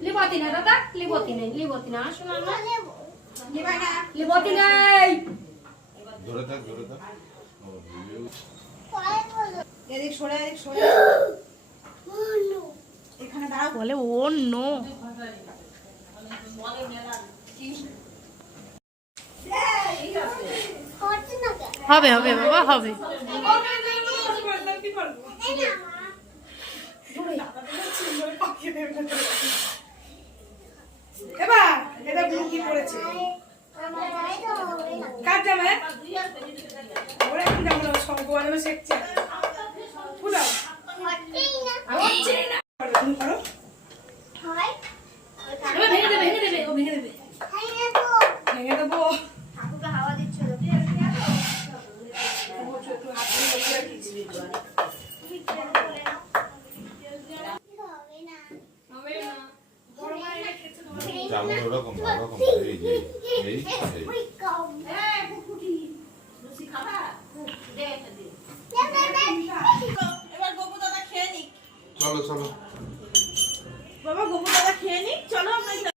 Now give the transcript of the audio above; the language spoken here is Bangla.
লিবতি না দাদা লিবতি নেই লিবতি না লিবতি নেই ধরে থাক ধরে থাক। ও, এদিক সরে এদিক সরে। এখানে দাঁড়াও। বলে ও নো হবে হবে বাবা হবে। এবার এটা লুঙ্গি পড়েছে? কার জামা ওরা এখন জামা সব গরমে শেখছে তুমি করো ভেঙে দেবে ভেঙে দেবে ও ভেঙে দেবে। ভেঙে দেবো। হাওয়া দিচ্ছিল। যেমন ওরকম ওরকম এই যে এই চলো চলো। বাবা গোপু দাদা খেয়ে নি চলো